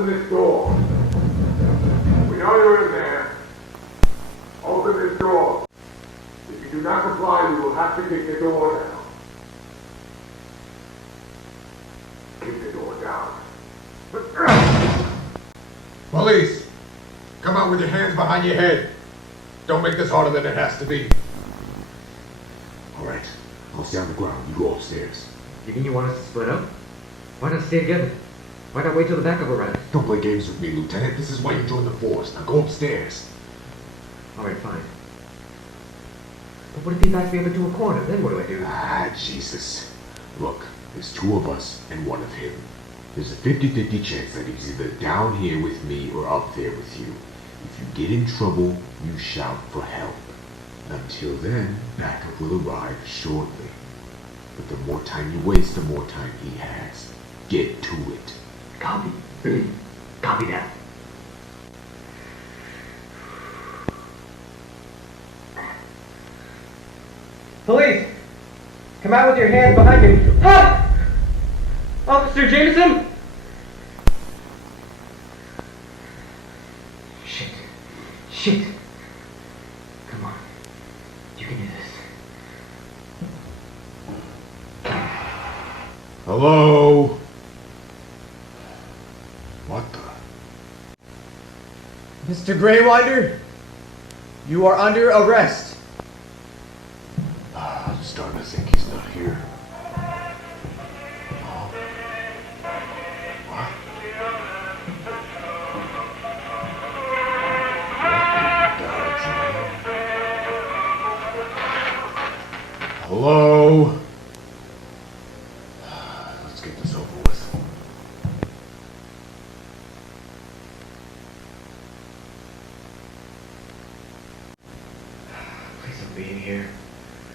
Open this door. We know you're in there. Open this door. If you do not comply, we will have to kick the door down. Kick the door down. Police! Come out with your hands behind your head. Don't make this harder than it has to be. Alright, I'll stay on the ground. You go upstairs. You mean you want us to split up? Why not stay together? Why not wait till the backup arrives? Don't play games with me, Lieutenant. This is why you joined the force. Now go upstairs. Alright, fine. But what if he backs me up into a corner? Then what do I do? Ah, Jesus. Look, there's two of us and one of him. There's a 50-50 chance that he's either down here with me or up there with you. If you get in trouble, you shout for help. Until then, backup will arrive shortly. But the more time you waste, the more time he has. Get to it. Copy. Copy that. Police! Come out with your hands behind you. Ha! Officer Jameson! Shit. Come on. You can do this. Hello? What the? Mr. Greywinder, you are under arrest. I'm starting to think he's not here. Oh. What? Hello? Let's get this over with. Please don't be in here.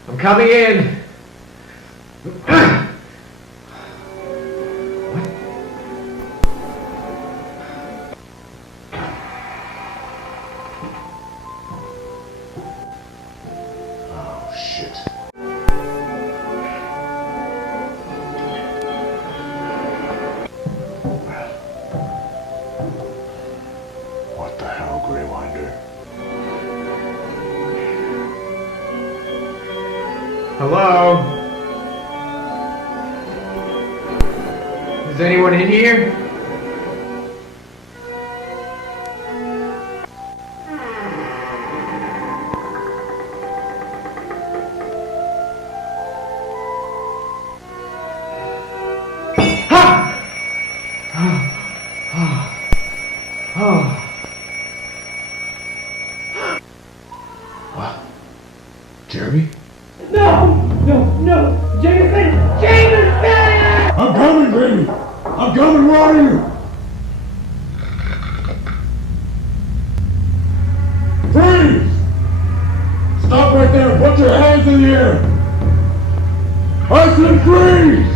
I'm coming in! What? Oh, shit. What the hell, Greywinder? Hello? Is anyone in here? What? Jeremy? No! Jameson! I'm coming, baby! I'm coming, where are you? Freeze! Stop right there! Put your hands in the air! I said freeze!